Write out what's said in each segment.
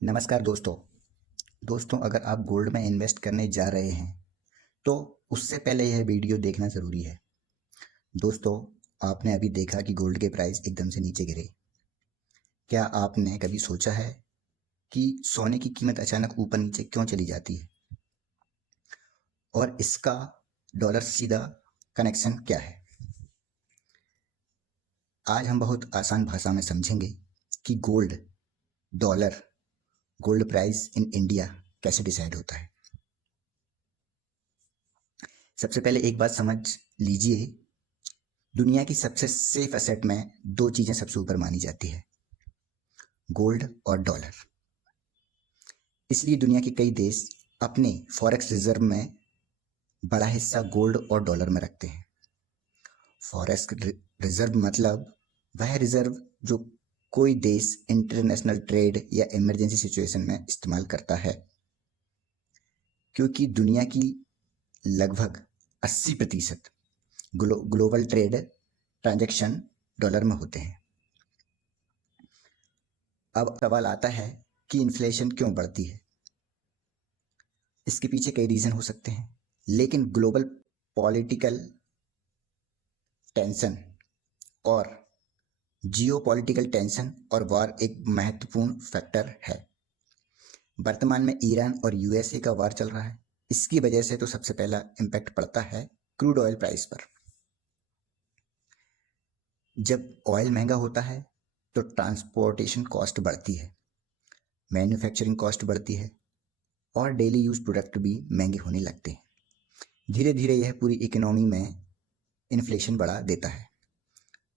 नमस्कार दोस्तों। अगर आप गोल्ड में इन्वेस्ट करने जा रहे हैं तो उससे पहले यह वीडियो देखना ज़रूरी है। दोस्तों, आपने अभी देखा कि गोल्ड के प्राइस एकदम से नीचे गिरे। क्या आपने कभी सोचा है कि सोने की कीमत अचानक ऊपर नीचे क्यों चली जाती है और इसका डॉलर से सीधा कनेक्शन क्या है? आज हम बहुत आसान भाषा में समझेंगे कि dollar gold price in India कैसे डिसाइड होता है। सबसे पहले एक बात समझ लीजिए, दुनिया की सबसे सेफ एसेट में दो चीजें सबसे ऊपर मानी जाती है, गोल्ड और डॉलर। इसलिए दुनिया के कई देश अपने फॉरेक्स रिजर्व में बड़ा हिस्सा गोल्ड और डॉलर में रखते हैं। फॉरेक्स रिजर्व मतलब वह रिजर्व जो कोई देश इंटरनेशनल ट्रेड या इमरजेंसी सिचुएशन में इस्तेमाल करता है, क्योंकि दुनिया की लगभग 80% ग्लोबल ट्रेड ट्रांजैक्शन डॉलर में होते हैं। अब सवाल आता है कि इन्फ्लेशन क्यों बढ़ती है। इसके पीछे कई रीजन हो सकते हैं, लेकिन ग्लोबल पॉलिटिकल टेंशन और जियोपॉलिटिकल टेंशन और वॉर एक महत्वपूर्ण फैक्टर है। वर्तमान में ईरान और यूएसए का वॉर चल रहा है। इसकी वजह से तो सबसे पहला इम्पैक्ट पड़ता है क्रूड ऑयल प्राइस पर। जब ऑयल महंगा होता है तो ट्रांसपोर्टेशन कॉस्ट बढ़ती है, मैन्युफैक्चरिंग कॉस्ट बढ़ती है और डेली यूज प्रोडक्ट भी महंगे होने लगते हैं। धीरे धीरे यह पूरी इकोनॉमी में इन्फ्लेशन बढ़ा देता है।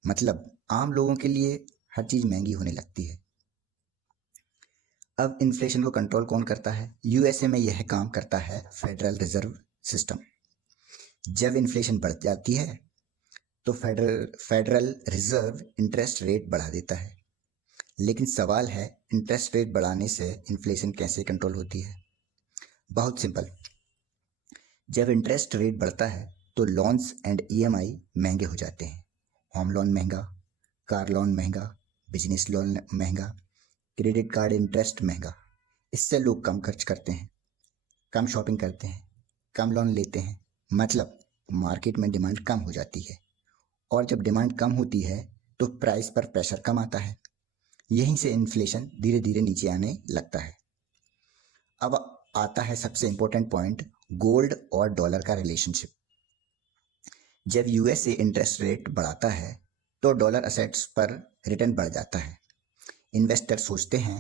मतलब आम लोगों के लिए हर चीज़ महंगी होने लगती है। अब इन्फ्लेशन को कंट्रोल कौन करता है? यूएसए में यह काम करता है फेडरल रिजर्व सिस्टम। जब इन्फ्लेशन बढ़ जाती है तो फेडरल रिजर्व इंटरेस्ट रेट बढ़ा देता है। लेकिन सवाल है, इंटरेस्ट रेट बढ़ाने से इन्फ्लेशन कैसे कंट्रोल होती है? बहुत सिंपल। जब इंटरेस्ट रेट बढ़ता है तो लोन्स एंड ईएमआई महंगे हो जाते हैं। होम लोन महंगा, कार लोन महंगा, बिजनेस लोन महंगा, क्रेडिट कार्ड इंटरेस्ट महंगा। इससे लोग कम खर्च करते हैं, कम शॉपिंग करते हैं, कम लोन लेते हैं। मतलब मार्केट में डिमांड कम हो जाती है और जब डिमांड कम होती है तो प्राइस पर प्रेशर कम आता है। यहीं से इन्फ्लेशन धीरे धीरे नीचे आने लगता है। अब आता है सबसे इंपॉर्टेंट पॉइंट, गोल्ड और डॉलर का रिलेशनशिप। जब यूएसए इंटरेस्ट रेट बढ़ाता है तो डॉलर असेट्स पर रिटर्न बढ़ जाता है। इन्वेस्टर सोचते हैं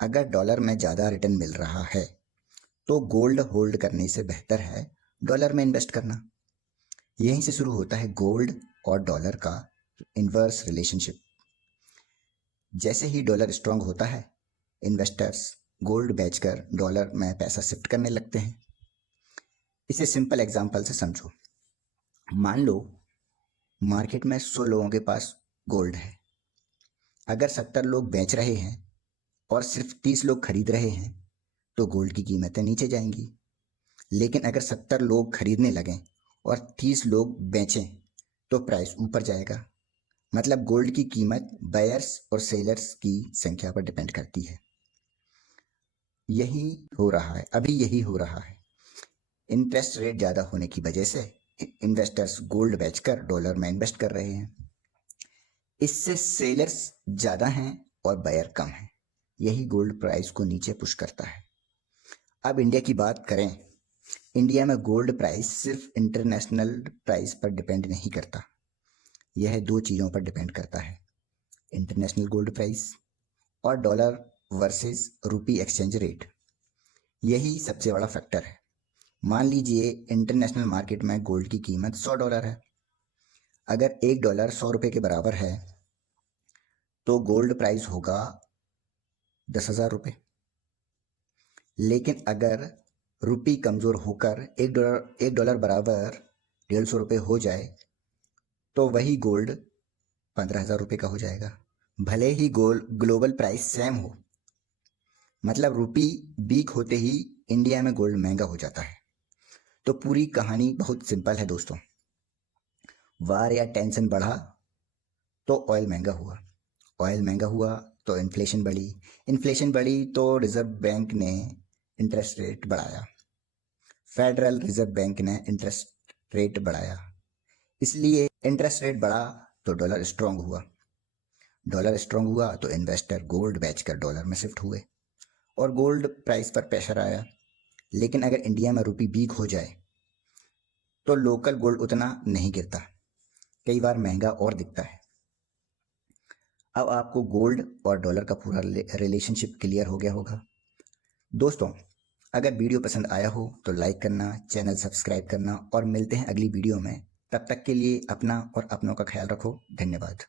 अगर डॉलर में ज़्यादा रिटर्न मिल रहा है तो गोल्ड होल्ड करने से बेहतर है डॉलर में इन्वेस्ट करना। यहीं से शुरू होता है गोल्ड और डॉलर का इन्वर्स रिलेशनशिप। जैसे ही डॉलर स्ट्रांग होता है, इन्वेस्टर्स गोल्ड बेचकर डॉलर में पैसा शिफ्ट करने लगते हैं। इसे सिंपल एग्जांपल से समझो। मान लो मार्केट में 100 लोगों के पास गोल्ड है। अगर 70 लोग बेच रहे हैं और सिर्फ 30 लोग खरीद रहे हैं तो गोल्ड की कीमतें नीचे जाएंगी। लेकिन अगर 70 लोग खरीदने लगें और 30 लोग बेचें तो प्राइस ऊपर जाएगा। मतलब गोल्ड की कीमत बायर्स और सेलर्स की संख्या पर डिपेंड करती है। यही हो रहा है, अभी यही हो रहा है। इंटरेस्ट रेट ज़्यादा होने की वजह से इन्वेस्टर्स गोल्ड बेचकर डॉलर में इन्वेस्ट कर रहे हैं। इससे सेलर्स ज़्यादा हैं और बायर कम हैं। यही गोल्ड प्राइस को नीचे पुश करता है। अब इंडिया की बात करें। इंडिया में गोल्ड प्राइस सिर्फ इंटरनेशनल प्राइस पर डिपेंड नहीं करता। यह दो चीज़ों पर डिपेंड करता है, इंटरनेशनल गोल्ड प्राइस और डॉलर वर्सेस रुपी एक्सचेंज रेट। यही सबसे बड़ा फैक्टर है। मान लीजिए इंटरनेशनल मार्केट में गोल्ड की कीमत $100 है। अगर $1 100 के बराबर है तो गोल्ड प्राइस होगा 10,000 रुपये। लेकिन अगर रुपी कमज़ोर होकर $1 बराबर 150 रुपये हो जाए तो वही गोल्ड 15,000 रुपये का हो जाएगा, भले ही ग्लोबल प्राइस सेम हो। मतलब रुपी वीक होते ही इंडिया में गोल्ड महंगा हो जाता है। तो पूरी कहानी बहुत सिंपल है दोस्तों। वार या टेंशन बढ़ा तो ऑयल महंगा हुआ, ऑयल महंगा हुआ तो इन्फ्लेशन बढ़ी तो रिजर्व बैंक ने इंटरेस्ट रेट बढ़ाया। फेडरल रिजर्व बैंक ने इंटरेस्ट रेट बढ़ाया, इसलिए इंटरेस्ट रेट बढ़ा तो डॉलर स्ट्रांग हुआ तो इन्वेस्टर गोल्ड बेचकर डॉलर में शिफ्ट हुए और गोल्ड प्राइस पर प्रेशर आया। लेकिन अगर इंडिया में रुपी वीक हो जाए तो लोकल गोल्ड उतना नहीं गिरता, कई बार महंगा और दिखता है। अब आपको गोल्ड और डॉलर का पूरा रिलेशनशिप क्लियर हो गया होगा। दोस्तों, अगर वीडियो पसंद आया हो तो लाइक करना, चैनल सब्सक्राइब करना और मिलते हैं अगली वीडियो में। तब तक के लिए अपना और अपनों का ख्याल रखो। धन्यवाद।